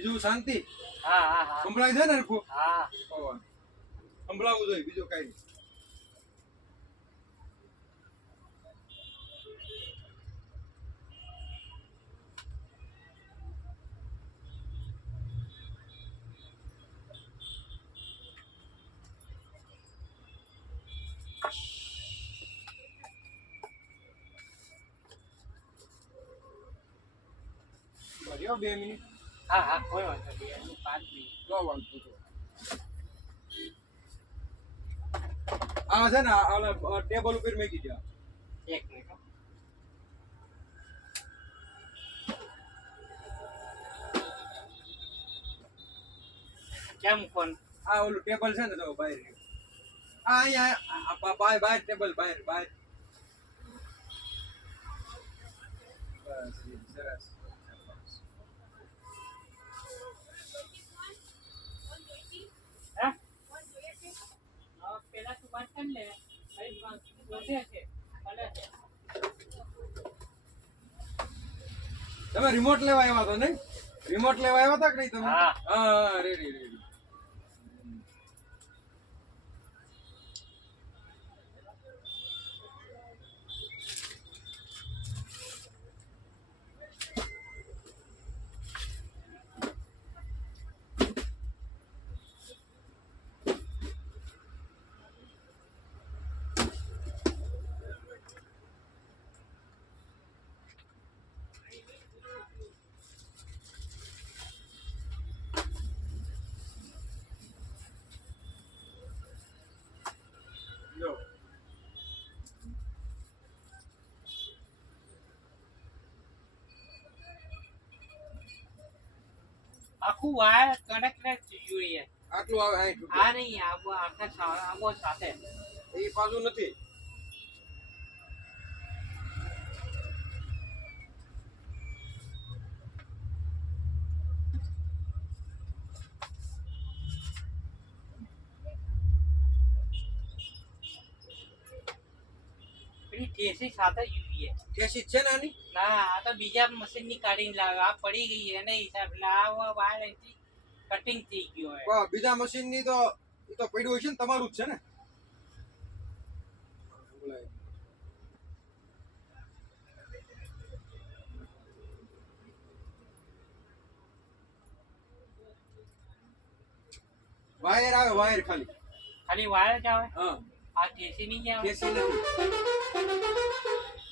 બીજું શાંતિ? હા હા હા સંભળાય છે ને હરખું? હા સંભળાવવું જોઈએ, બીજું કઈ નહીં. બરાબર, 2 મિનિટ. હા હા કોઈ વાંધો નહીં 5 મિનિટ જો વાંધો તો. આ છે ને આ ટેબલ ઉપર મૂકી દો. 1 મિનિટ હો. કેમ કોણ આ ઓલું ટેબલ છે ને તો બહાર રહ્યું. આ અહીંયા બહાર ટેબલ બહાર. બસ સરસ. હે પેલા તું વાત કર લે જોશે છે ભલે છે તમે રિમોટ લેવા આવ્યા તો નહીં? રિમોટ લેવા આવ્યા હતા કે નહીં તમે? હા. હા રેડી. જો આખું વાયર કનેક્ટ જોઈએ આટલું આવે 60 આ રૂપિયા. નહીં આખો સાથે એ પાછું નથી. પેલી ઠેસી સાથે જોઈએ કેસી છે ને આની? ના આ તો બીજા મશીન ની કાઢીને લાવે આ પડી ગઈ એને હિસાબ લાવવા વાયર અહીંથી કટિંગ થઈ ગયો હોય બીજા મશીન ની તો એ તો પડ્યું હોય છે ને, તમારું જ છે ને? વાયર આવે, વાયર ખાલી વાયર જ આવે હા. આ ઠેસી નહીં આવે કેસી નથી.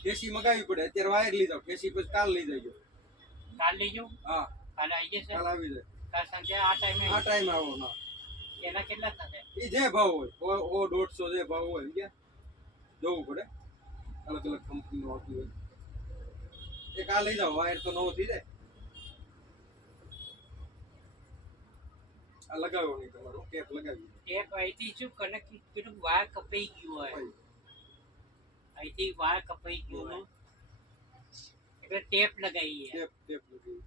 કેસી મગાવી પડે. અત્યારે વાયર લઈ જાવ. કેસી પછી કાલ લઈ જજો. કાલ લઈ જાઉં હા, કાલે આવી જશે કાલ આવી જાય. કાલ સાંજે આ ટાઈમે આ ટાઈમ આવો. હા, એના કેટલા થશે એ જે ભાવ હોય ઓ 150 જે ભાવ હોય કે જોવું પડે. અલગ અલગ કંપની નું આવતું હોય. એક આ લઈ જાવ. વાયર તો નવો થઈ જાય. આ લગાવ્યો નહીં તમારો કેપ લગાવી. ટેપ અહીંથી શું કનેક્ટ પેલું વાયર કપાઈ ગયું હોય અહીંથી વાયર કપાઈ ગયું હોય એટલે ટેપ લગાવીએ ટેપ લગાવી.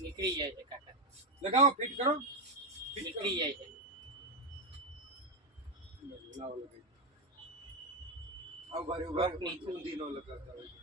નીકળી જાય છે કાકા લગાવો, ફિટ કરો. નીકળી જાય છે લાવો લગાવી. ઉભા ઊંધી નો લગાવતા હોય.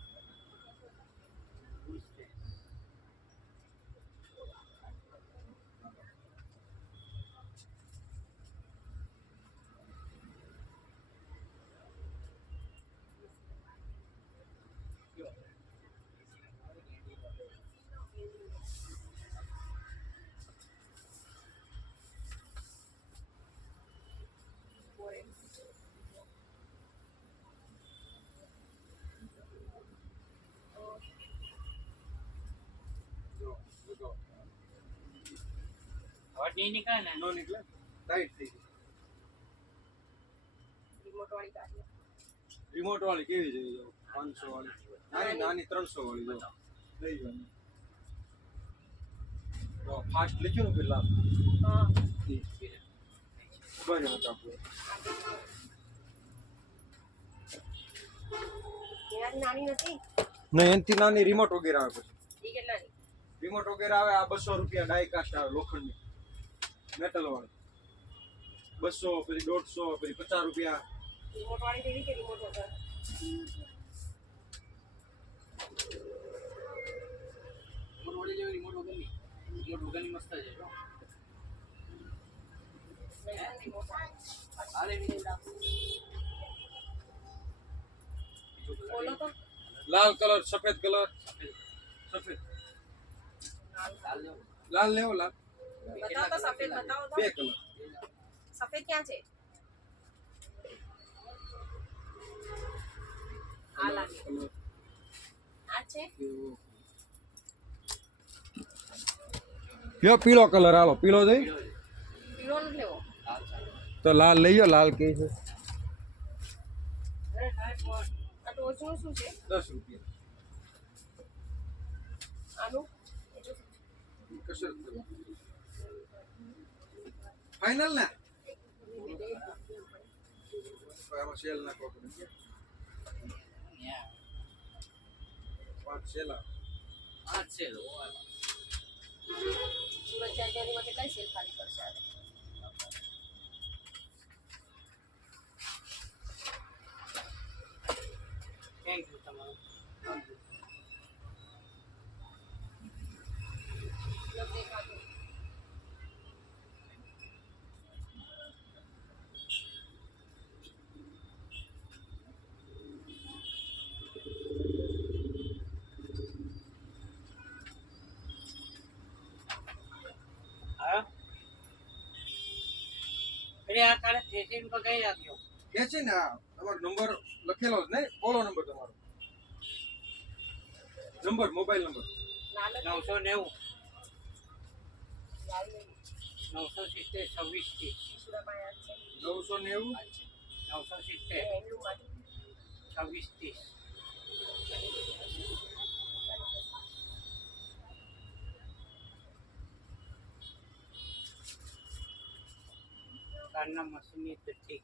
હવે નહીં નીકળે ને નો નીકળે, ટાઈટ થઈ ગઈ. રિમોટ વાળી કાઢી રિમોટ વાળી કેવી જોઈએ જો 500 વાળી નાની નાની 300 વાળી જો લઈ જવાની તો ફાસ્ટ લખ્યું ને પેલા હા બરાબર આપણે એનાથી નાની નથી નહીં એનથી નાની રિમોટ વગેરે આવે પછી એ કેટલાની રિમોટ વગેરે આવે આ 200 રૂપિયા ડાઈ કાસ્ટ આવે લોખંડની મેટલ વાળી 200 પછી 150 પછી 50 રૂપિયા રિમોટ વાળી જેવી કે રિમોટ વગર રિમોટ વળી જેવી રિમોટ વગરની મસ્ત છે જો રિમોટ આલે બોલો તો લાલ કલર સફેદ કલર સફેદ લાલ લેવો લાલ બતાવો તો સફેદ બતાવો તો બે કલર સફેદ ક્યાં છે આ લાગે કલર આ છે લ્યો પીળો કલર હાલો પીળો દઈ પીળો નથી લેવો તો લાલ લઈ લો લાલ કે છે આ ટોચનું શું છે 10 રૂપિયા આનું કસર ફાઇનલ ને આમાં સેલ નાખો પડે 5 સેલ આ છે લો સુરત ચાર્જરની માટે કઈ સેલ ખાલી કરશે આ? થેન્ક યુ તમારું મતલબ દેખાતું હા અરે આ કાલે થેસીન પગાઈ રાખ્યો કે છે ને આ તમારો નંબર લખેલો જ નહીં બોલો નંબર તમારો નંબર મોબાઈલ નંબર લાલ જ 990 લાલ નહીં 970 26 ઈશુડામાં યાદ છે 990 970 હેન્ડલૂમમાંથી 26 કારના મશીનની તટી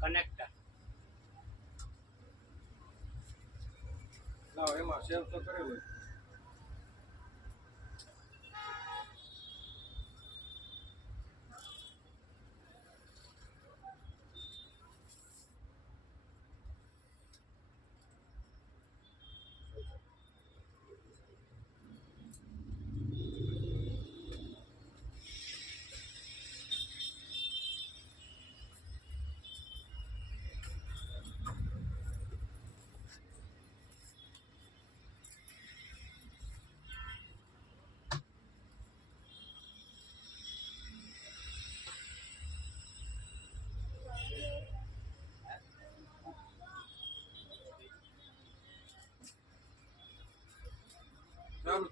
કનેક્ટર લાવ એમાં સેવ તો કરેલો છે.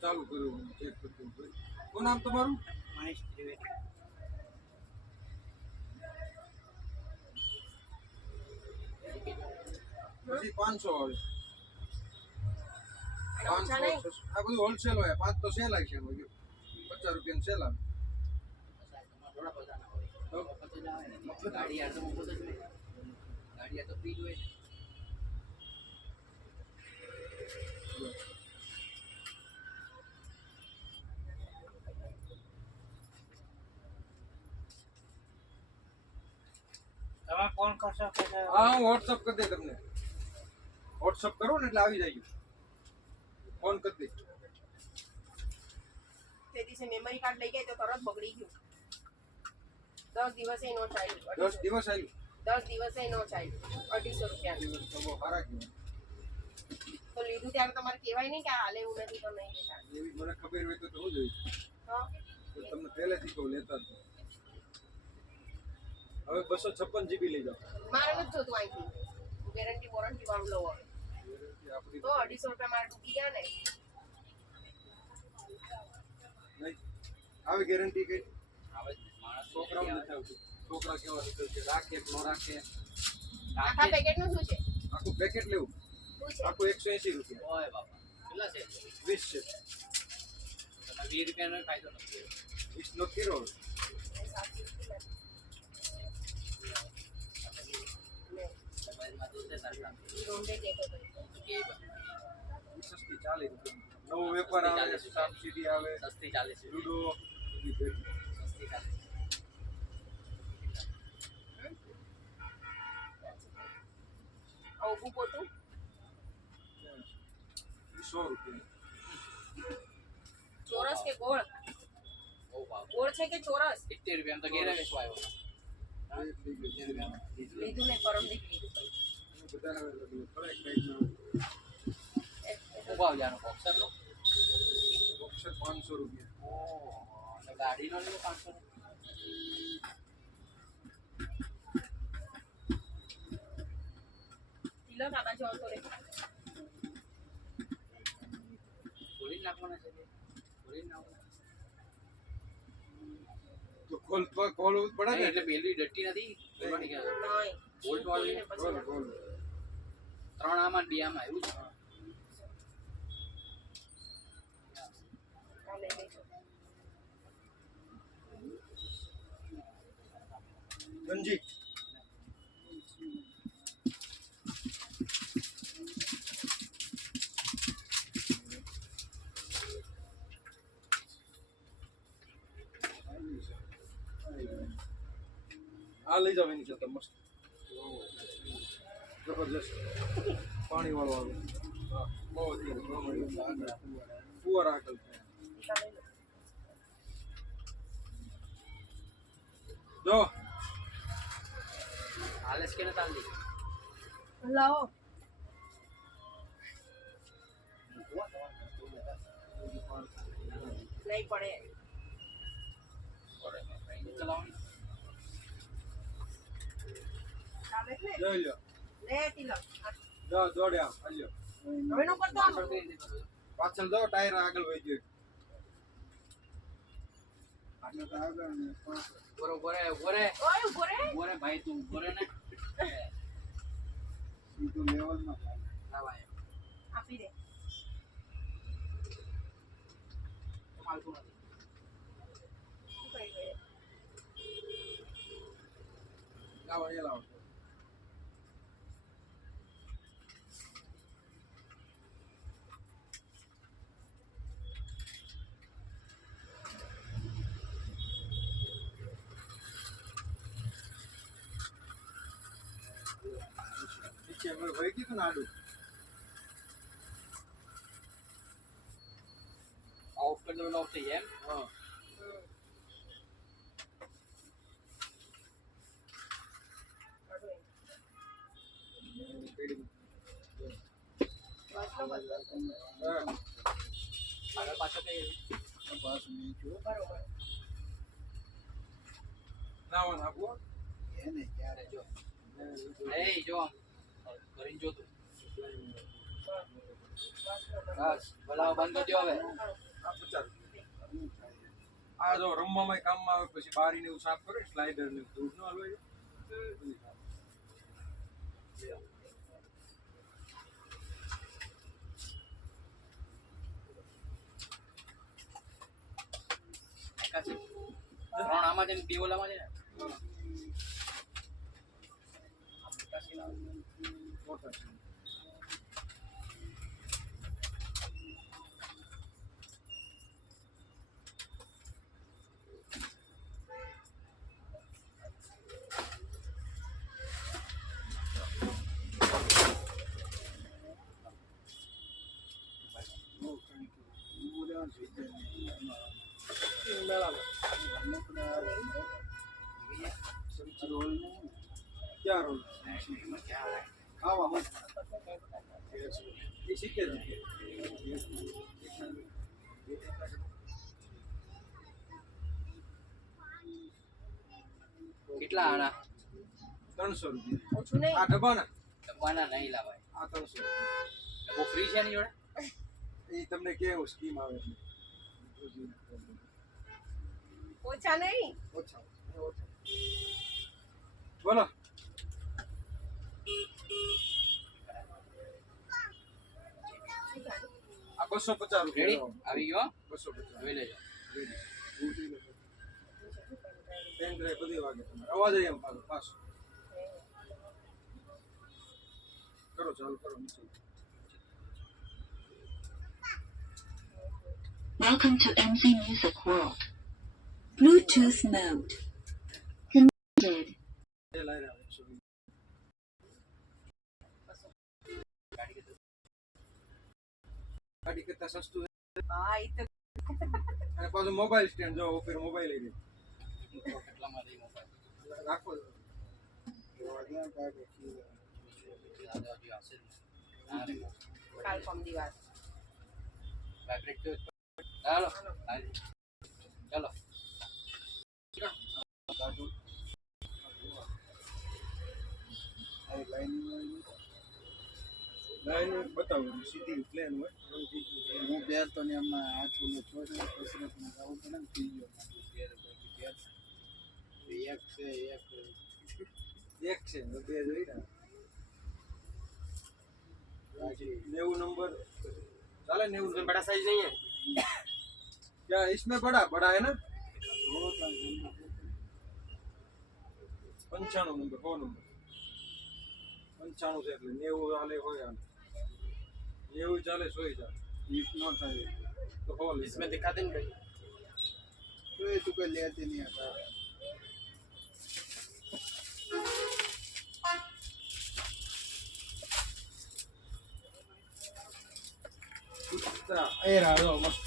ચાલુ કર્યું ચેક કરતું શું નામ તમારું મહેશ ત્રિવેદી પછી 500 આવે ઓછા 500 નહીં આ બધું હોલસેલ હોય 5 તો સેલ આવી છે 50 રૂપિયાનું સેલ આવે થોડા બધા ના હોય મફત જ આવે ને ગાડી યાર તો મફત જ હોય ગાડી યાર તો ફ્રી જ હોય ને તમે ફોન કરશો કે હા હું વોટ્સઅપ કરી દે તમને વોટ્સઅપ કરો ને એટલે આવી જાય ફોન કરી દે તે દિવસે મેમરી કાર્ડ લઈ ગઈ તો તરત બગડી ગયું 10 દિવસે નો ચાલ્યું 10 દિવસ આવ્યું 10 દિવસે નો ચાલ્યું 250 રૂપિયા દિવસ તો બહુ સારા કહેવાય તો લીધું ત્યારે તમારે કહેવાય નહીં કે આ હાલે એવું નથી તો નહીં લેતા એવી મને ખબર હોય તો હું જોઈશ હા તો તમને પહેલેથી કહું લેતા જ નહીં. હવે 256 GB લઈ જાઓ મારે નથી જોતું અહીંથી ગેરંટી વોરંટી વાળું લઉં હવે. આપણી તો 250 રૂપિયા મારે ડૂબી ગયા ને નહીં આવી ગેરંટી કઈ આવે જ ને, માણસ છોકરાઓ નથી આવતી છોકરા કેવા નીકળશે રાખે કે ન રાખે આખા પેકેટનું શું છે? આખું પેકેટ લેવું શું છે? આખું 180 રૂપિયા ઓય બાપા કેટલા છે 20 છે તમે 20 રૂપિયાનો ફાયદો નથી 20 નો કિલો મોબાઈલમાં તો છે સરખા રોંડે દેખો તો. કે સસ્તી 40 રૂપિયા નવો વેપાર આવે સબસિડી આવે સસ્તી 40 છે લૂડો બધી ભેગી. સસ્તી 40 આ ઊભું પોતું? 100 રૂપિયા ચોરસ કે ગોળ? ઓ બાપ ગોળ છે કે ચોરસ? 70 રૂપિયામાં તો ઘેરે વેચવા આવ્યો લીધું ને પરમ દીકરી લીધું. બધા થોડાક ટાઈપના શું ભાવ જાનો બોક્સર નો બોક્સર 500 રૂપિયા ઓહો અને ગાડીનો લેવો 500 કિલો નાના જોન તો રે. ખોલી નાખવાના છે ખોલી નાખવાના તો ખોલવું જ પડે ને એટલે પેલી ડટ્ટી નથી ખોલવાની કે નહીં. બોલ્ટ વાળી ખોલીને પછી ખોલ નાખો. ખોલ 3 આમાં 2 આમાં એવું છે આ લઈ લેજો. ગંજી આ લઈ જાવ એની કરતા મસ્ત જબરજસ્ત પાણી વાળો આવે હા બહુ અત્યારે ફુવાર આગળ આ લઈ લો. જો હાલે કે ના તાલી લાવો. નહીં પડે. ચલાવવાની ચાલે છે ને? જોઈ લ્યો લે તિલક. જો દોડ્યા હાલ્યો હવે નો કરતો આમ. પાછળ જો ટાયર આગળ વહી ગયો આટલે તો આગળ ને પાછળ બોરે ઓય ઉભો રે. બોરે ભાઈ તું બોરે ને સીધું લેવલમાં ના ભાઈ આપી દે. માલતું નથી શું કરી ગયે? લાવો એ લાવો નીચે અમે વહી ગયું ને આડું ઓફ કરી દો ઓફ થઈ એમ હા હા આગળ પાછળ કઈ બરોબર. નાવા નાખવો જો એ જો કરીને જો તું બસ ભલા બંધ કરી દો હવે આ 50 આ જો રમવામાં કામમાં આવે પછી બારીને એવું સાફ કરે સ્લાઇડર ને દૂર ન હલવાય એકા છે 3 આમાં છે ને 2 ઓલામાં છે ને મોટા છે ક્યાં રોલ ખાવા હોય એ 70 કેટલા આના 300 રૂપિયા ઓછું નહીં. આ ડબ્બાના ડબ્બાના નહીં લાવાય આ 300 ડબ્બો ફ્રી છે એની જોડે એ તમને કેવું સ્કીમ આવે ઓછા નહીં. ઓછા ઓછા બોલો 250 રેડી રૂપિયા આવી ગયો 250 જોઈ લેજો પેન ડ્રાઈવ બધી વાગે તમારે અવાજ એમ પાસ કરો ચાલુ કરો નીચે Welcome to MC Music World. Bluetooth mode. Connected. A line આવે 120 ગાડી કરતા સસ્તું હા એ તો અને પાછું મોબાઈલ સ્ટેન્ડ જો ઉપર મોબાઈલ લઈ કેટલામાં રહી મોબાઈલ રાખો કાલ પરમ દિવસ વાઇબ્રેટ ચાલો ચાલો લાઈન બતાવો સીધી પ્લેન હોય હું પહેરતો ને એમાં હાથ ઓલો છોડ્યો કસરતમાં જવું પડે ને થઈ ગયો એક છે એક છે ને બે જોઈ ને बाकी 90 नंबर चले 90 उसमें बड़ा साइज नहीं है क्या इसमें बड़ा है ना 95 नंबर 100 नंबर 95 से એટલે 90 હાલે હોય હાલે 90 ચાલે 100 ચાલે इतना चाहिए તો હોલ इसमें दिखा देंगे भाई तो ये तो कोई लेते नहीं आता ए रहा है मस्त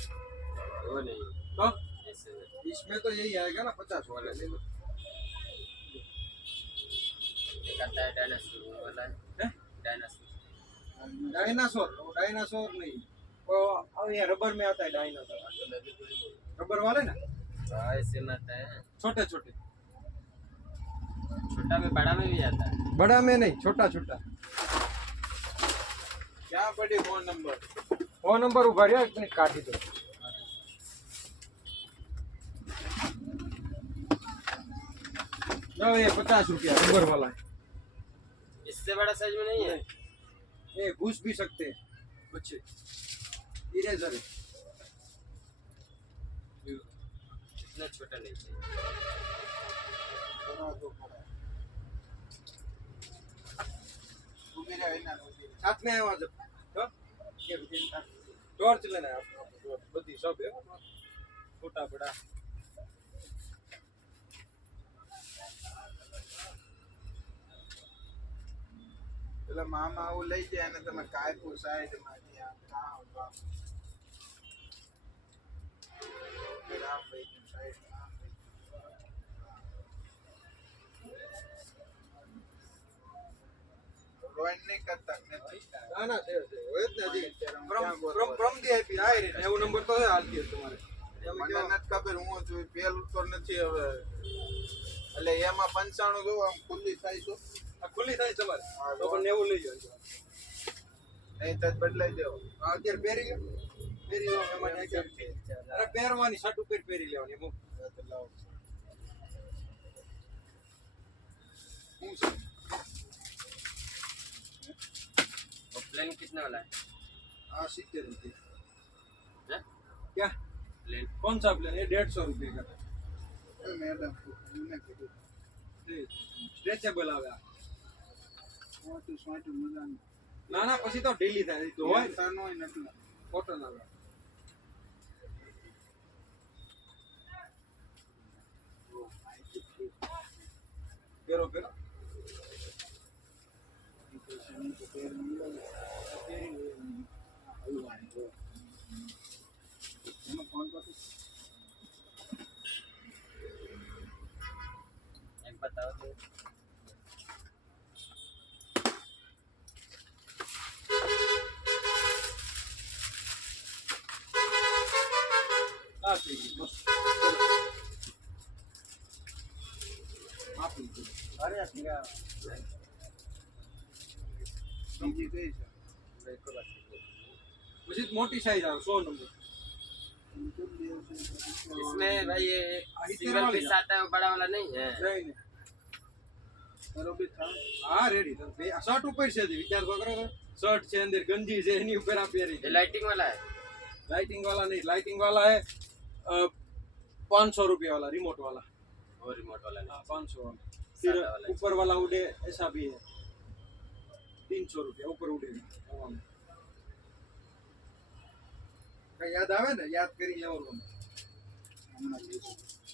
वो नहीं तो ऐसे इसमें तो यही आएगा ना 50 वाला ले लो एक आता है डायनासोर वाला हैं डायनासोर डायनासोर वो डायनासोर नहीं वो अब ये रबर में आता है डायनासोर रबर वाले ना हाँ ऐसे में आता है छोटे छोटे छोटा में बड़ा में भी आता है बड़ा में नहीं छोटा छोटा क्या पड़ी फोन नंबर फोन नंबर उभा रहा एक मिनट काटी दो लो ये 50 रुपया रबर वाला है इससे बड़ा साइज में नहीं है ये घुस भी सकते हैं बच्चे इरेजर है इतना छोटा नहीं चाहिए बड़ा तो बड़ा तू मेरे है ना साथ में है वहाँ जब तो ये टॉर्च लेना है आपको बत्ती सब है छोटा बड़ा એટલે મામા આવું લઈ જાય અને તમે કાયપુર સાઈડ માંથી આમ કામ કામ રામ ભાઈ સાઈડ રામ ભાઈ રોઈન નહીં કરતા નથી ના ના છે હોય જ ને હજી પ્રમ દી આપી આ રે 90 નંબર તો છે હાલ કે તમારે તમે મને કેવા નથી ખબર હું જોઈ પેલું તો નથી હવે એટલે એમાં 95 જો આમ ખુલ્લી થાય તો આ ખુલ્લી થાય તમારે તો પણ 90 લઈ જાઓ નહીં તો બદલાઈ દેવો આ અત્યારે પહેરી લો એમાં નાખી અરે પહેરવાની શર્ટ ઉપર પહેરી લેવાની એમ બદલાવ હું છે और प्लेन कितने वाला है हाँ 70 रुपये हैं? क्या प्लेन कौन सा प्लेन ये 150 रुपये का એ મેડમ મને કીધું સ્ટ્રેચેબલ આવે આ. મોટું સ્વાટું મજાનું ના ના પછી તો ઢીલી થાય તો હોય સાનો હોય નથી કોટન આવે પહેરો પહેરો एक बताओ तो આ થઈ ગયું બસ આપી દીધું અરે આ બીજી કઈ છે પછી મોટી સાઈઝ આવે 100 નંબર इसमें भाई ये इतने सिंगल वाली पीस है? आता है वो बड़ा वाला नहीं है નહીં નહીં બરોબર થાય હા રેડી શર્ટ ઉપર છે હજી વિચાર તો કરો શર્ટ છે અંદર ગંજી છે એની ઉપર આ પહેરી ये लाइटिंग वाला है लाइटिंग वाला नहीं, लाइटिंग वाला है 500 रुपये वाला, रिमोट वाला। वो रिमोट वाला नहीं। 500 वाला। फिर सादा वाला। ऊपर वाला उड़े ऐसा भी है, 300 रुपया ऊपर उड़ेगा हवा में। कहीं याद आवे ने, याद करी लेवल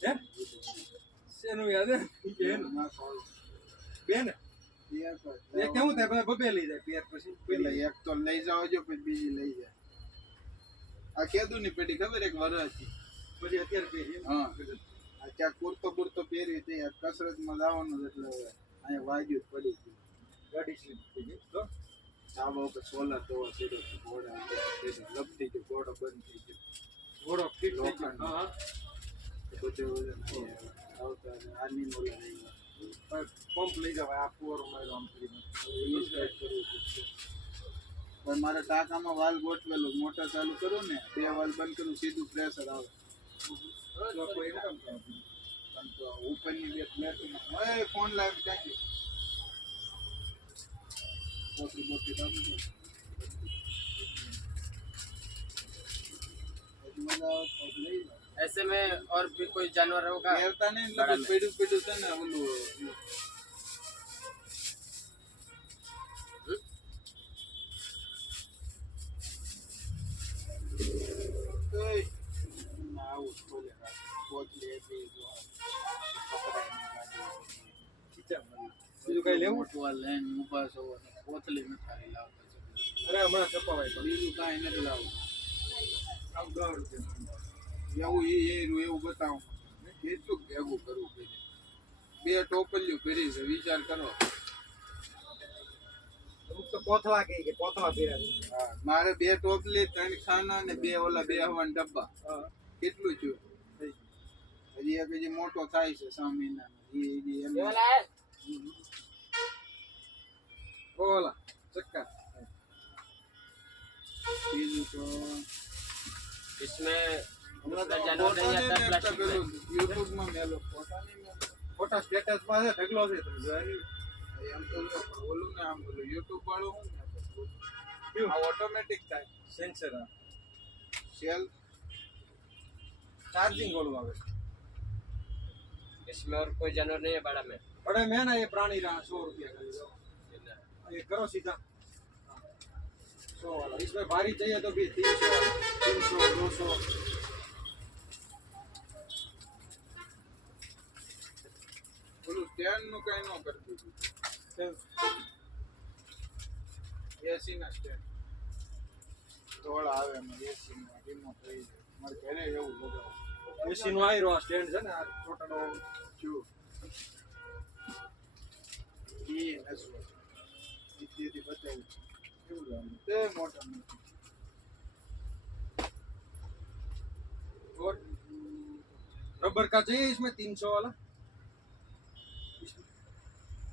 હે શેનું યાદ હે બેન એ કેવું થાય બધા બબે લઈ જાય પેર પછી પેલા એક તો લઈ જાવ જો પછી બીજી લઈ જાય આ કેદું ની પેટી ખબર એક વરસથી પછી અત્યારે પહેરીએ હા આ ક્યાંક કુર્તો બુર્તો પહેરી તે કસરતમાં જવાનું એટલે અહીંયા વાગ્યું જ પડી ગયું ગાડી સ્લીપ થઈ ગઈ તો ધાબા ઉપર સોલર તો સીધો ઘોડા લપટી ગયો ઘોડો બંધ થઈ ગયો ઘોડો ફિટ થઈ ગયો હા બધું આવતા આની મોલા નહીં પંપ લઈ જવાય આ પુવારો માર્યો આમ કરીને યુઝ કરવું પડશે પણ મારે ટાંકામાં વાલ ગોઠવેલું મોટર ચાલુ કરું ને 2 વાલ બંધ કરું સીધું પ્રેશર આવે લોકો એમ કામ કરે પણ તો ઉપરની બે પ્લેટમાં એ ફોન લાવ ક્યાંથી પોતરી પોતરી કાઢી દે મજા આવે તો લઈ લો ऐसे में और भी कोई जानवर होगा? પહેરતા નહીં એટલે પેડું પેડું છે ને ઓલું આવું ખોલે પોતલી એટલી જો બીજું કઈ લેવું મોટવા લઈને ઊભા છો અને પોતલી મીઠાઈ લાવતા છે અરે હમણાં છપાવાય પણ બીજું કાંઈ નથી લાવવું આમ 10 રૂપિયા એવું એવું બતાવો કેટલું ભેગું કરવું પડે 2 ટોપલીઓ ભરી છે વિચાર કરો અમુક તો કોથળા કહે કે કોથળા પહેર્યા હા મારે 2 ટોપલી 3 ખાના ને 2 ઓલા 2 હવાના ડબ્બા હા કેટલું થયું હજી એક હજી મોટો થાય છે 6 મહિનાનો એ એમ ये वाला है? ઓલા ચક્કા બીજું તો इसमें હમણાં उसका તો जानवर ફોટા नहीं નહીં आता મેકતા प्लास्टिक પેલું में। યુટ્યુબમાં મેલો ફોટા નહીં મેલો ફોટા સ્ટેટસ માં છે ઢગલો છે તમે જોયા નહીં? એમ તો લ્યો, પણ ઓલું ને આમ ઓલું યુટ્યુબ વાળું હું ને કેવું? આ ઓટોમેટિક થાય સેન્સર આ સેલ ચાર્જિંગ વાળું આવે इसमें और कोई जानवर नहीं है बड़ा में? बड़े में ना ये प्राणी रहा 100 रुपया खाली दो। ये करो सीधा 100 वाला, इसमें भारी चाहिए तो भी 300 वाला, 300 200 ઓલું સ્ટેન્ડ નું કઈ ન કરતું એસી ના સ્ટેન્ડ થોડા આવે એમાં એસી માં રિમોટ રહી જાય મારે ઘરે એવું લગાવો एसी नो आयरो आ स्टैंड છે ને આ છોટાનો જો ઈ નસો ઇત્યાદી બતાવું કેવું લાગે તે મોટા મોટા और रबर का चाहिए इसमें 300 वाला,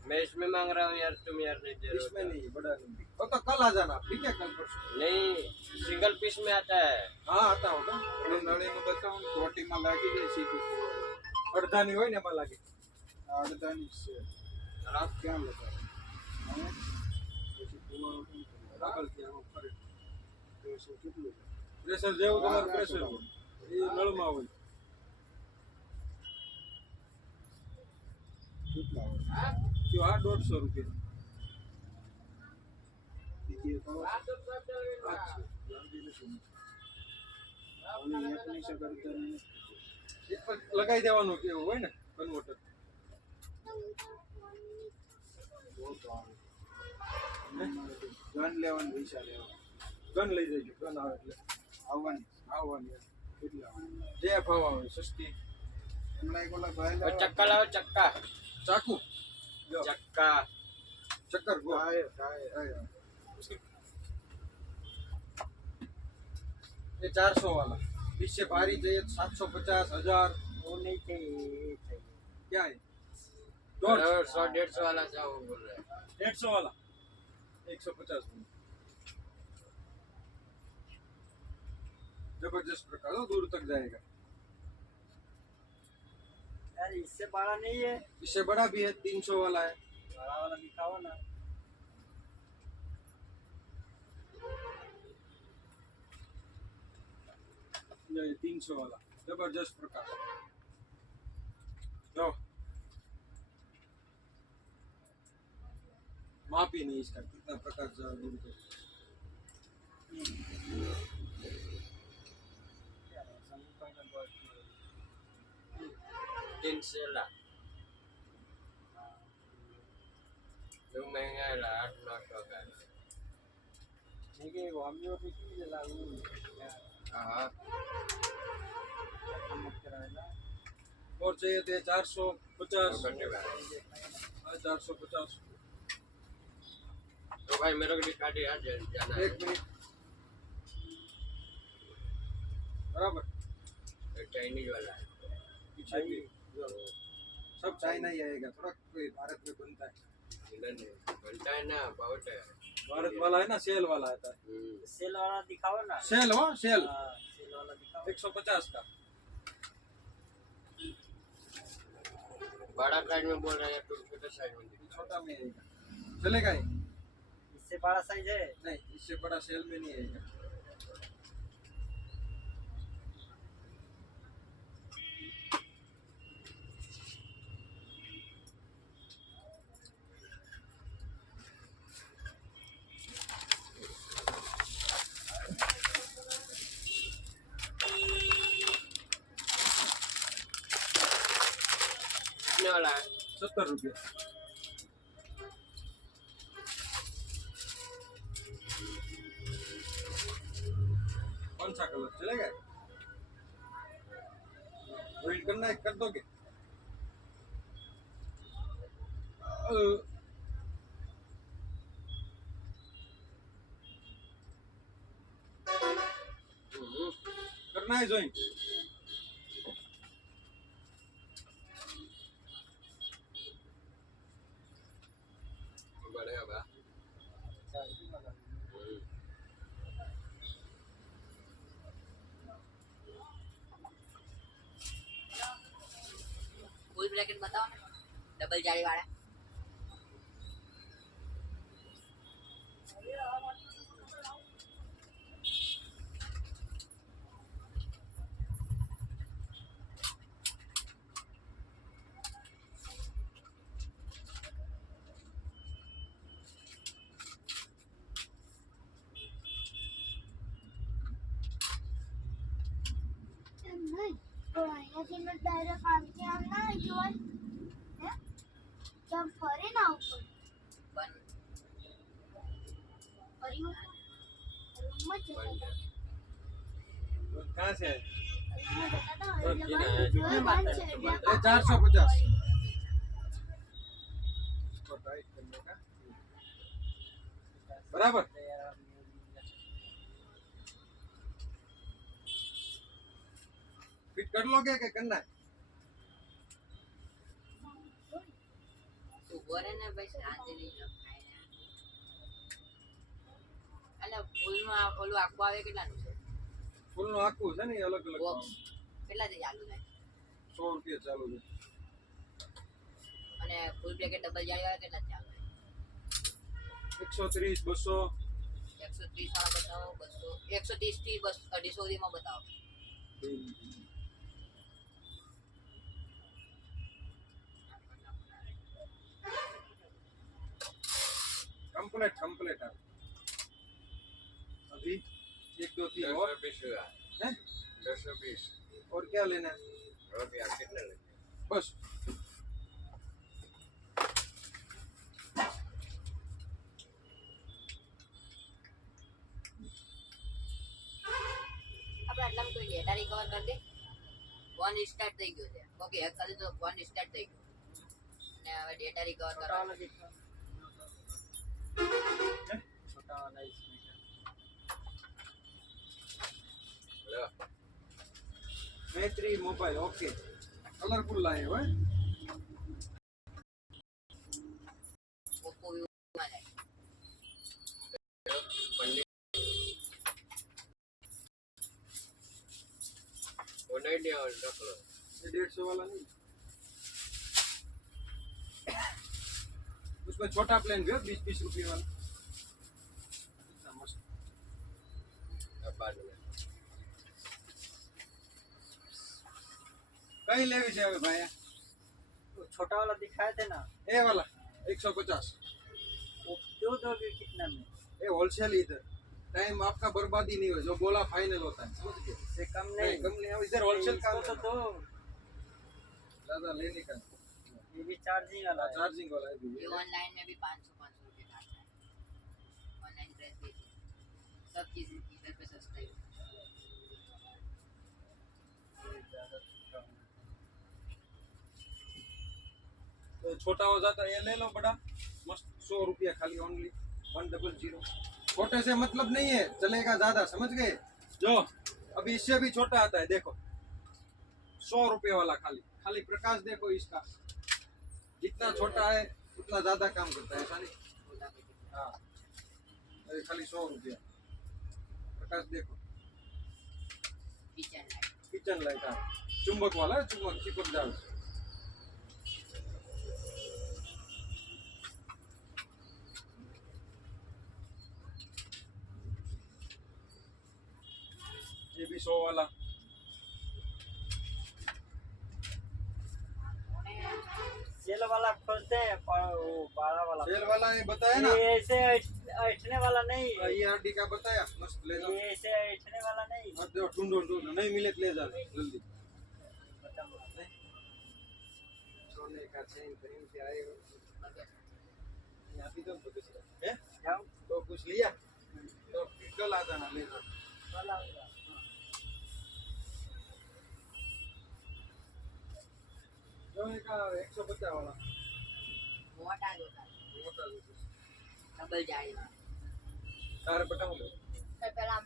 मैं इसमें मांग रहा हूँ यार, तुम यार नहीं दे रहे हो। इसमें नहीं बड़ा नहीं तो कल आ जाना ठीक है, कल परसों नहीं, सिंगल पीस में आता है। हाँ आता होगा ઓલું નળીનું બતાવો ને ટોટીમાં લાગી જાય સીધું અડધાની હોય ને એમાં લાગે આ અડધાની જ છે રાત ક્યાં લગાવે હવે પછી કુવારો કેમ કરે? આગળ ત્યાં આમ ફરે તો શું કેટલું છે? પ્રેશર જેવું તમારું પ્રેશર હોય એ નળમાં હોય કેટલા હોય? જો આ 150 રૂપિયા બીજી એક આવે છે. ઓલી એકની છે કરતા નહીં. એક પર લગાઈ દેવાનું કેવું હોય ને કન્વર્ટર બહુ તો આવે. ગન લેવાનું પૈસા લેવા ગન લઈ જજો, ગન આવે એટલે આવવાની આવવાની કેટલા આવે? જે ભાવ આવે સસ્તી હમણાં એક ઓલા ભાઈ और चक्का लाओ, चक्का ચાકુ લો चक्का। ચક્કર ગો ટાયર ये 400 वाला, इससे भारी चाहिए 750 1000 वो नहीं चाहिए, ये चाहिए। क्या है और 100-150 वाला क्या वो बोल रहे हैं? 150 वाला 150 में जबरदस्त प्रकार हो, दूर तक जाएगा। यार इससे बड़ा नहीं है, इससे बड़ा भी है 300 वाला है, बड़ा वाला दिखाओ ना। ये 300 वाला जबरदस्त प्रकाश जाओ माप ही नहीं इसका कितना प्रकाश दूर कर तीन से ला जो महंगा है ला 800-900 का ठीक है वो हम जो भी चीज लागू हाँ और चाहिए थे 450 करने वाला 450 तो भाई मेरे को दिखा दिया जाना है 1 मिनट बराबर एक चाइनीज वाला है पीछे भी सब चाइना ही आएगा थोड़ा कोई भारत में बनता है नहीं बनता है ना बहुत है भारत वाला है ना सेल वाला आता है सेल वाला दिखाओ ना सेल हो सेल हाँ, सेल वाला दिखाओ 150 का बड़ा साइज में बोल रहे हैं तो छोटा साइज में दिखा छोटा में आएगा चलेगा ये इससे बड़ा साइज है नहीं इससे बड़ा सेल में नहीं आएगा कितने वाला है 70 रुपये कौन सा कलर चलेगा वेट करना है कर दोगे करना है ज्वाइन बढ़िया बा फुल ब्रैकेट बताओ ना डबल जाली वाला नहीं तो અહીંયાથી ને ડાયરેક્ટ આમથી આમ ના આવી જવાય હે જમ ફરે ના ઉપર बन ફરી રૂમમાં જતા હતા कहाँ से है રૂમમાં જતા હતા એટલે कितना है? બંધ બંધ છે એટલે ये 450 इसको टाइट करने का बराबर फिट कर लोगे क्या करना है તું બોરે ને ભાઈ શાંતિ નહીં જો અને ફૂલમાં ઓલું આખું આવે કેટલાનું છે फूल नो आखू है ने अलग अलग બોક્સ કેટલાથી ચાલુ થાય 100 रुपया चालू है અને ફૂલ બ્રેકેટ ડબલ જાળી વાળા કેટલા ચાલુ 130 200 130 વાળા બતાવો 200 130 થી 250 સુધીમાં બતાવો कंप्लीट कंप्लीट है अभी 1 2 3 और 220 हुआ हैं 220 और क्या लेना है रुपया कितने लगे बस આપણે આટલામાં કોઈ ડેટા રિકવર કરી દે ફોન સ્ટાર્ટ થઈ ગયો છે ઓકે હેક કરી તો ફોન સ્ટાર્ટ થઈ ગયો અને હવે ડેટા રિકવર छोटा કરવાનો वाला दिखाओ छोटा वाला इसमें लो मैत्री मोबाइल ओके कलरफुल लाए हो हैं? ઓપ્પો વિવોમાં જાય पंडित वो नहीं दिया रख लो ये 150 वाला नहीं उसमें छोटा प्लेन भी है 20 रुपये वाला इतना मस्त अब बाद में कहीं लेवी से भाई वो छोटा वाला दिखाए थे ना, ए वाला 150 वो दो दोगे कितना में? ये होलसेल इधर टाइम आपका बर्बादी नहीं हो जो बोला फाइनल होता है समझ गए इससे कम नहीं नहीं। कम नहीं इधर होलसेल का इसको तो दो, ज्यादा लेने का ये भी चार्जिंग वाला है। चार्जिंग वाला है ये भी ऑनलाइन में भी 500 रुपये का आता है। ऑनलाइन ड्रेस देखिए, सब चीज़ इधर पे सस्ता ही होता है। तो छोटा हो जाता है ये ले लो बड़ा मस्त 100 रुपया खाली ओनली 100 छोटे से मतलब नहीं है चलेगा ज्यादा समझ गए जो अभी इससे भी छोटा आता है देखो 100 रुपये वाला खाली खाली प्रकाश देखो इसका जितना छोटा है उतना ज्यादा काम करता है ऐसा नहीं हाँ अरे खाली 100 रुपया प्रकाश देखो किचन लाइट किचन लाइट हाँ चुंबक वाला है, चुंबक चिपक जाओ ये भी 100 वाला सेल वाला खोलते हैं पर वो 12 वाला। सेल वाला ये बताया ना ये ऐसे ऐठने वाला नहीं, ये हड्डी का बताया मस्त ले जाओ ये ऐसे ऐठने वाला नहीं। अब देखो ढूंढो ढूंढो नहीं मिले तो ले जाओ जल्दी सोने का चेन कहीं से आए यहाँ भी तो है जाओ तो कुछ लिया तो कल आ जाना ले जाओ वाला होगा। जो एक 150 वाला मोटा जो होता है मोटा डबल जाली में। તારે પટાવું લે તો પેલા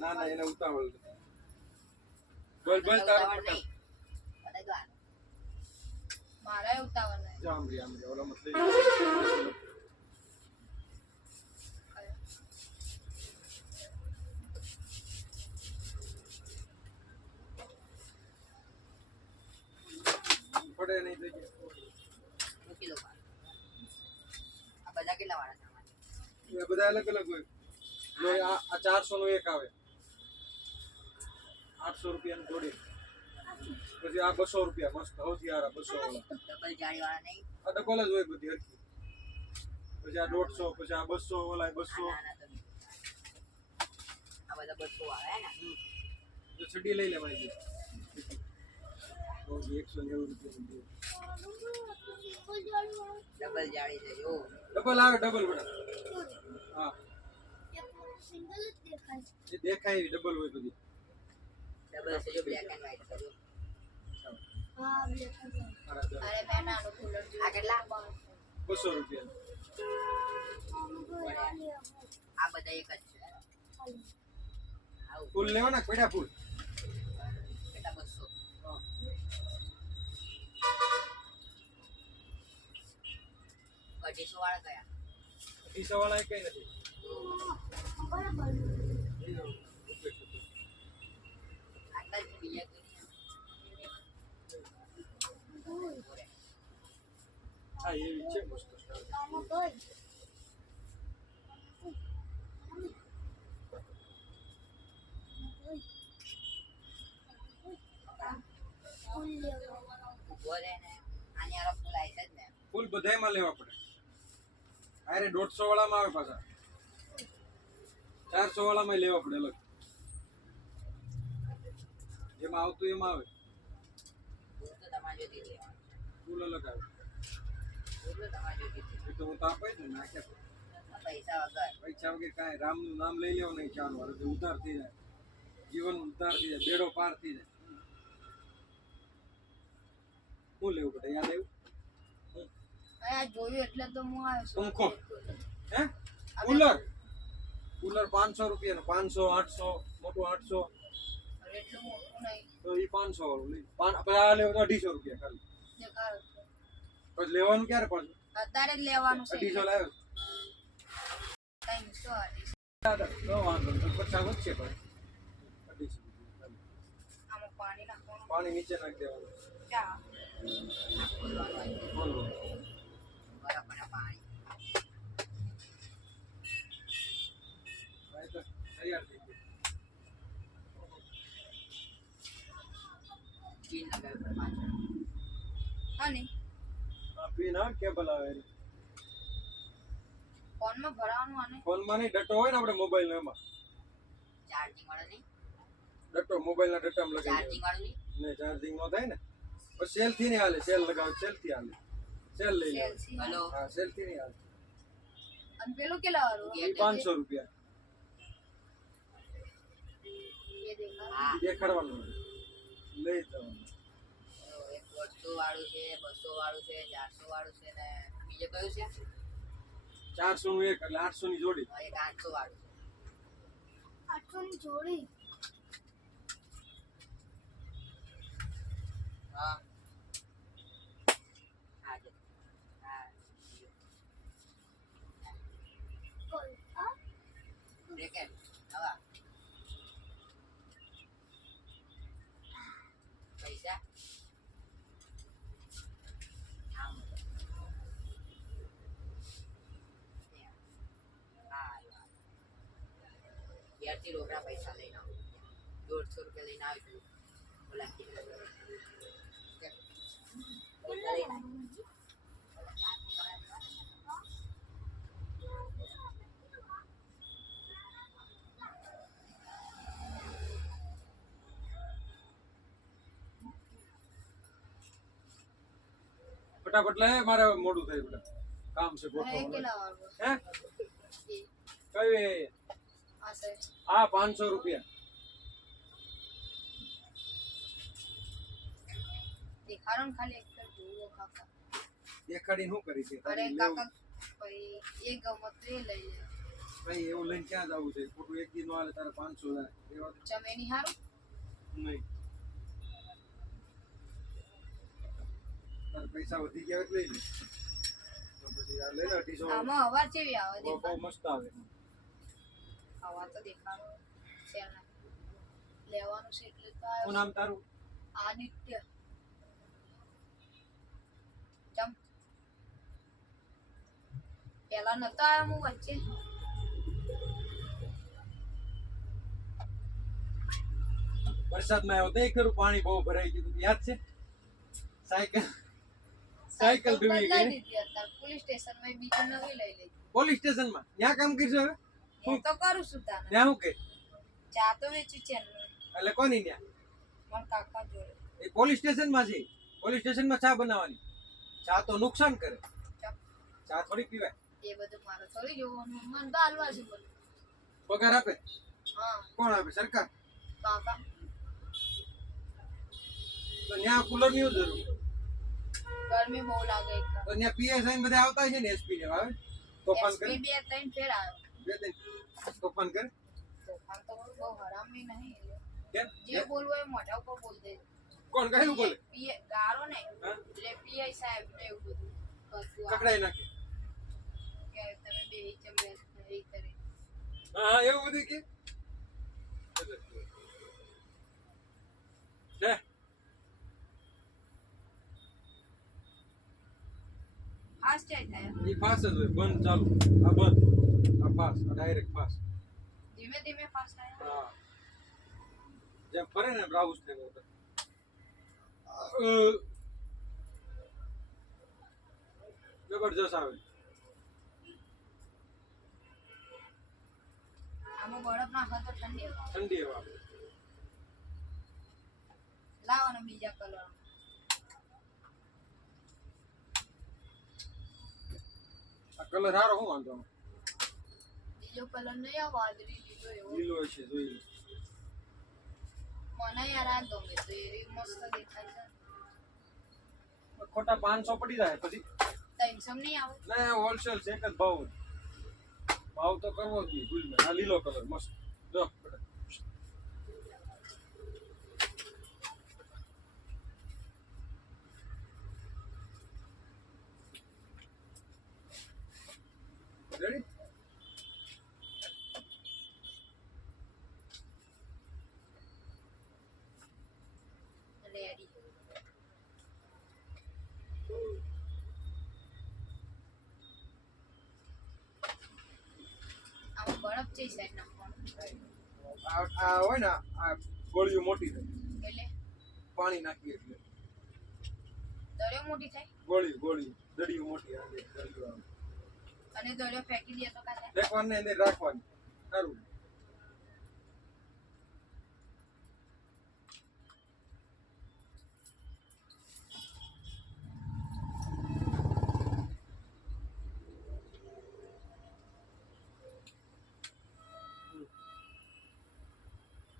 ના ના એને ઉતાવળ બોલ બોલ તારે ઉતાવળ પટાવ નહીં. બતાવી દો આ. મારે ઉતાવળ નહીં. જામરી આમરી ઓલા મત લઈ પડે નહીં થઈ જાય મૂકી દો બહાર. આ બધા કેટલા વાળા સામાન છે? એ બધા અલગ અલગ હોય જો આ 400 નો એક આવે 800 રૂપિયાની જોડી પછી આ 200 રૂપિયા મસ્ત સૌથી હારા 200 વાળા ડબલ જાળી વાળા નહીં. આ ડબલ જ હોય બધી હરખી પછી આ 150 પછી આ 200 વાળા 200 ના, ના, તમે. આ બધા 200 વાળા હે ને? જો છડી લઈ લે મારી તો 190 રૂપિયા ડબલ જાળી છે જો. ડબલ આવે ડબલ બડા હા સિંગલ જ દેખાય છે. એ દેખાય એવી ડબલ હોય બધી ડબલ છે જો બ્લેક એન્ડ વ્હાઈટ છે જો. હા બ્લેક એન્ડ વ્હાઈટ. મારા દર અરે મેં નાનું કુલર જોયું. આ કેટલા? 200 રૂપિયા આ બધા એક જ છે. આવું ફૂલ લેવાના પડ્યા ફૂલ કેટલા? 200. હા અઢીસો વાળા કયા? 200 વાળા કઈ નથી બરાબર. આટલા જ બીજા કોઈ હા એવી છે મસ્ત સ્ટાર આનો કઈ? ફૂલ લેવા. ઉભો રહે ને આની હારે ફૂલ આવી છે જ ને. ફૂલ બધાયમાં લેવા પડે અરે 150 વાળામાં આવે પાછા 400 વાળામાં લેવા પડે અલગ જેમાં આવતું એમાં આવે ફૂલ તો તમારે જોતી જ લેવાનું છે. ફૂલ અલગ આવે ફૂલ તો તમારે જોતી જ એ તો હું તો આપે ને નાખ્યા લેવાનું. પૈસા વગર પૈસા વગર કાંઈ રામનું નામ લઈ લેવું નહીં ચાર વાર એટલે ઉધાર થઈ જાય જીવન ઉધાર થઈ જાય બેડો પાર થઈ જાય શું લેવું પડે યાદ આવ્યું અરે આ જોયું એટલે તો હું આવ્યો છું. પંખો હે કુલર કુલર 500 રૂપિયાનું 500 800 મોટું 800 અરે એટલું મોટું નહીં. તો એ 500 વાળું લઈ પછી આ લેવું તો 250 રૂપિયા ખાલી દેખાડો. પછી લેવાનું ક્યારે પાછું અત્યારે જ લેવાનું છે. 250 લાવ્યો 300 આલીશ. તો વાંધો નહીં તો 50 વધશે ભાઈ 250 રૂપિયા ખાલી. આમાં પાણી નાખવાનું. પાણી નીચે નાખી દેવાનું ચા. બોલો બરફ અને પાણી. ભાઈ તો તૈયાર થઈ ગયું ચીન લગાવ્યું પાછળ. હા ને આ પિન આ કેબલ આવે એની. ફોનમાં ભરાવાનું આને ફોનમાં નહીં ડટો હોય ને આપણે મોબાઈલ એમાં ચાર્જિંગ વાળો નહીં, ડટો મોબાઈલના ડટામાં લગાવી ચાર્જિંગ વાળો નહીં. ને ચાર્જિંગ નો થાય ને પછી સેલ થી નહીં હાલે, સેલ લગાવો સેલ થી હાલે, સેલ લઈ લે. સેલ્સી હલો, હા સેલ થી નહીં હાલે. અને પેલું કેટલા વાળું ઈ 500 રૂપિયા એ દેખા હા દેખાડવાનું લઈ જવાનું. એક 100 વાળું છે, 200 વાળું છે, 400 વાળું છે ને બીજે કયું છે? 400 નું એક એટલે 800 ની જોડી. એક 800 વાળું છે. 800 ની જોડી. હા હા છે. હા કોઈ આ બ્રેકેટ હવા પૈસા આમ. હા આવ્યો. ઘેરથી રોકડા પૈસા લઈને આવો. 150 રૂપિયા લઈને આવ્યો બોલા પૈસા લઈને આવ્યો. ફટાફટ લે મારે હવે મોડું થાય બેટા, કામ છે એ ગોઠવવાનું. કેટલા વાળું હે એ કઈ આ છે આ 500 રૂપિયા. દેખાડો ને ખાલી એક ફેર જોવો કાકા દેખાડીને શું કરી છે અરે તારી લેવું? કાકા ભાઈ એ ગમત તો એ લઈ લે ભાઈ એવું લઈને ક્યાં જવું છે? ખોટું એક દી નો હાલે તારે 500 જાય એવા તો ચમેની હારું નહીં. તારે પૈસા વધી ગયા હોય તો લઈ લે. તો પછી આ લઈ લે 250. આમાં અવાજ કેવી આવે બહુ દેખાડો મસ્ત આવે. અવાજ તો દેખાડો છે ને લેવાનું છે એટલે તો શું આવ્યો નામ તારું? આદિત્ય ચમ પેલા નતો આવ્યો હું વચ્ચે વરસાદમાં આવ્યો તો એ ખરું પાણી બહુ ભરાઈ ગયું હતું. યાદ છે? સાયકલ ડૂબી બદલાઈ ગઈ. દીધી અત્યારે પોલીસ સ્ટેશનમાં બીજી નવી લઈ લીધી પોલીસ સ્ટેશનમાં ત્યાં કામ કરશો હવે? એ તો કરું છું તાને ત્યાં શું કે ચા તો વેચું છે ને એટલે કોની ત્યાં? મારા કાકા જોડે એ પોલીસ સ્ટેશનમાં છે. પોલીસ સ્ટેશનમાં ચા બનાવવાની. ચા તો નુકસાન કરે. ચમ. ચા થોડી પીવાય. એ બધું મારે થોડી જોવાનું મને તો હાલવા છે બધું પગાર આપે? હા કોણ આપે? સરકાર. કાકા તો ત્યાં કુલર ની જરૂર. ગરમી બહુ લાગે એક તો ત્યાં પીએસઆઈ બધા આવતા છે ને એસપી ને આવે તોફાન કરે. એસપી 2-3 ફેર આવ્યો બે ત્રણ તોફાન કરે. તોફાન તો બહુ હરામી નહીં કેમ? જે બોલવું હોય એ મોઢા ઉપર બોલ દે કોણ કહેલું બોલે? પીએ ગારો ને હા? એટલે પીઆઈ સાહેબ ને એવું બધું કશું આવે. કકડાઈ નાખે. કે તમે બે ચમે એ કરે હા હા એવું બધું કે લે ફાસ્ટ થાય ઈ ફાસ્ટ જ હોય. બંધ ચાલુ આ બંધ આ ફાસ્ટ આ ડાયરેક્ટ ફાસ્ટ. ધીમે ધીમે ફાસ્ટ થાય હા જેમ ફરે ને બ્રાઉઝ થાય મોટર. જબરજસ્ત આવે. આમાં બરફ નાખો તો ઠંડી હોય. ઠંડી હવા આવે. લાવવાનો બીજા કલર આ કલર સારો શું વાંધો આમાં? બીજો કલર નહીં આ વાદળી લીલો એવો લીલો છે જોઈ લો. મને યાર આ ગમે તો એ મસ્ત દેખાય છે ખોટા 500 પડી જાય પછી 300 નહીં આવે ના હોલસેલ છે એક જ ભાવ હોય. ભાવ તો કરવો જ નહીં ભૂલમાં. આ લીલો કલર મસ્ત જો બેટા. રેડી? રેડી આમાં બરફ છે સાઈડ નાખવાનો આ હોય ને આ ગોળીઓ મોટી થાય એટલે પાણી નાખીએ એટલે દરિયો મોટી થાય ગોળી દડિયું મોટી આવે દડિયું આવે અને દરિયો ફેંકી દે તો કાંઈ થાય? ફેંકવાની અંદર રાખવાની સારું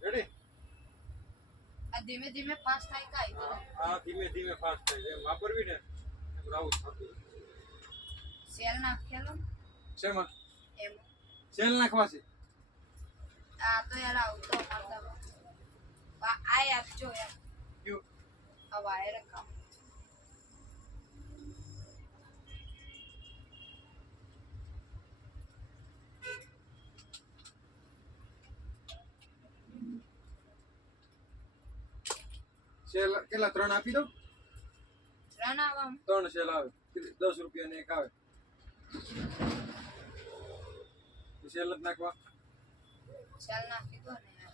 રેડી આ ધીમે ધીમે ફાસ્ટ થાય કાંઈ તો આ ધીમે ધીમે ફાસ્ટ થાય છે વાપરવી ને એમ રાઉસ થતું સેલ નાખેલો ને શેમાં એમ સેલ નાખવા છે આ તો યાર આવતો અમારે આ આપજો યાર કયું આ વાયર કામ સેલ કેટલા 3 આપી દઉં રન આવા 3 સેલ આવે 10 રૂપિયા ને એક આવે સેલ જ નાખવા સેલ નાખી દો ને યાર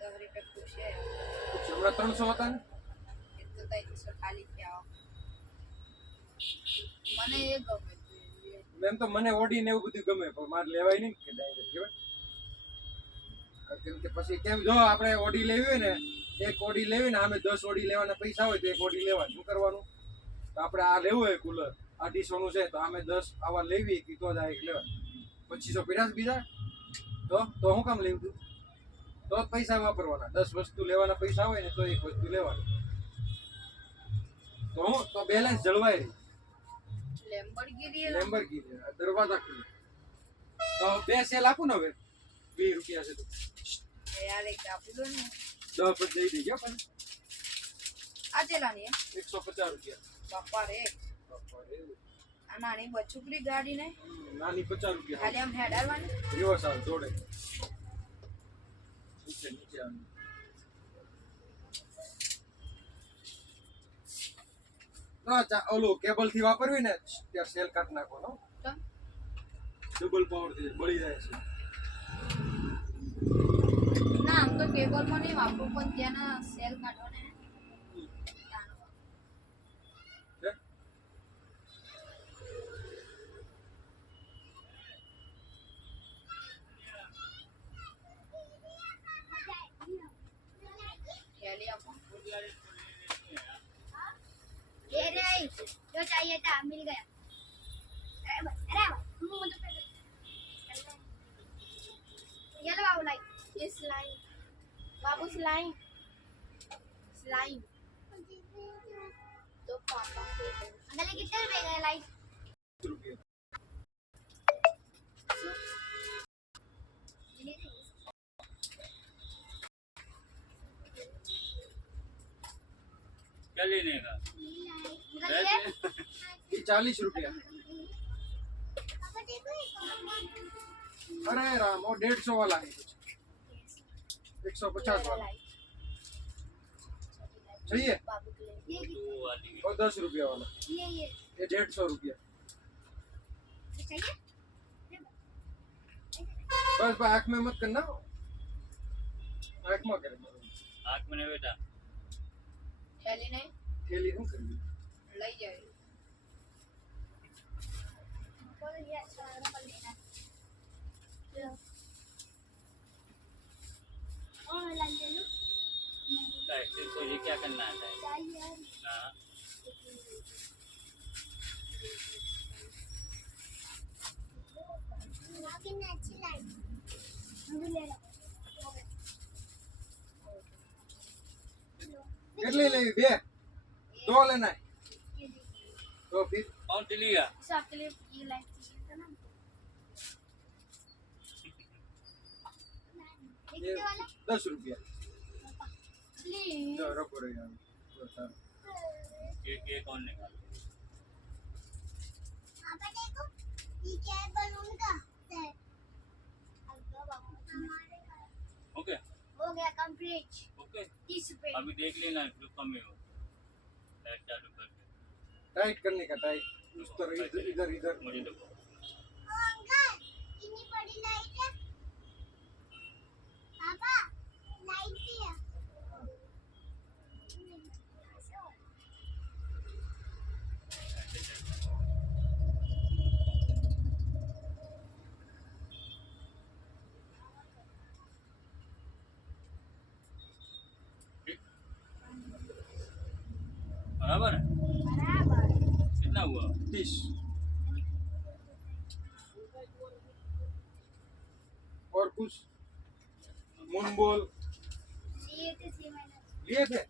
10 રૂપિયા ખુશ છે હમણાં 300 હતા ને એ તો તઈ તો ખાલી ક્યાં મને એ ગમે છે એમ તો મને ઓડી ને એવું બધું ગમે પણ મારે લેવાય નહીં કે ડાયરેક્ટ કહેવાય કેમ કે પછી કેમ જો આપણે ઓડી લેવી હોય ને એક ઓડી લેવી ને આમે 10 ઓડી લેવાના પૈસા હોય તો એક ઓડી લેવાનું શું કરવાનું તો આપણે આ લેવું હોય કુલર 250 નું છે તો આમે 10 આવા લેવી કે તો જ આ એક લેવાનું 2500 પીડાસ બીજા તો હું કામ લેવું તું તો જ પૈસા વાપરવાના 10 વસ્તુ લેવાના પૈસા હોય ને તો એક વસ્તુ લેવાની તો બેલેન્સ જળવાય રહે લેમ્બોર્ગિની લેમ્બોર્ગિની દરવાજા ખુલે તો 2 સેલ આપું ને હવે 20 રૂપિયા છે તો યાર એક આપી દો ને 10 પર જઈ દેજો પણ આ ચેલાની 150 રૂપિયા બાપા રે આ નાની બચુકડી ગાડી ને નાની 50 રૂપિયા ખાલી આમ હેડારવાની રિવર્સ આવે જોડે નીચે આવે ના ઓલું કેબલ થી વાપરવી ને ત્યાં સેલ કાઢ નાખવાનો કેમ? ડબલ પાવર થી બળી જાય છે ના આમ તો કેબલમાં નહીં વાપરું પણ ત્યાંના સેલ કાઢો ને હે? થેલી આપો ये नहीं जो चाहिए था मिल गया अरे मुझे ये लो बाबू लाइन ये स्लाइम बाबू स्लाइम स्लाइम तो पापा अंकल कितने रुपए का लाइन રૂપિયા क्या लेने का ये 40 रुपया अरे राम वो 150 वाला है कुछ 150 वाला चाहिए बाबू के लिए दो वाली और 10 रुपया वाला ये ये 150 रुपया चाहिए बस भाई आँख में मत करना आँख में करे आठ महीने बेटा થેલી નહીં थैली नहीं करनी લઈ જાય बोल ये अच्छा लग रहा लेना और लाइन ले लो तो ये क्या करना है चाहिए हाँ कितनी अच्छी लाइन मुझे ले लो कितनी लेवी बे दो लेना है तो फिर कौन सी लिया इस आपके लिए ये लाइन चाहिए था ना ये ये कितने वाला 10 रुपया प्लीज जो रखो रे यार बता ये कौन निकाल पापा देखो ये क्या है बलून का सेट अल्लाह बाबू हमारे ओके हो गया कंप्लीट ओके 30 रुपए अभी देख लेना ग्रुप कम में हो लाइट चालू करके टाइट करने का टाइट उस तरह इधर इधर इधर मुझे देखो अंकल इतनी बड़ी लाइट है पापा लाइट भी है बराबर है बराबर कितना हुआ 30 और कुछ मून बॉल लिए थे 6 महीने लिए थे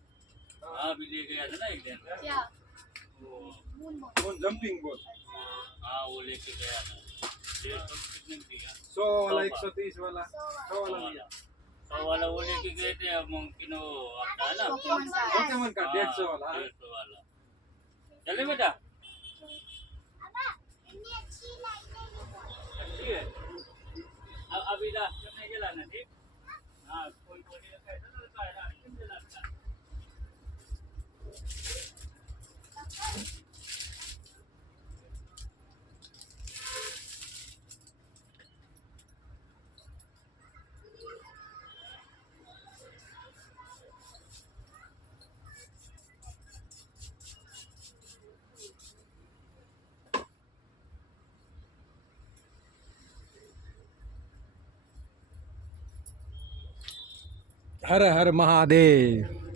हाँ अभी ले गया था ना एक दिन क्या वो moon ball moon jumping ball हाँ वो लेके गया था 150 कितने में दिया 100 वाला 130 वाला 100 वाला लिया 100 वाला वो लेके गए थे अब मुमकिन वो आता है ना पोकेमॉन का पोकेमोन का 150 वाला हाँ। 150 वाला चले बेटा अबा इतनी अच्छी लाइटें अच्छी है अब अभी रास्ते में जलाना ठीक हाँ कोई बोलेगा कैसा लड़का है रास्ते में जलाता हर हर महादेव।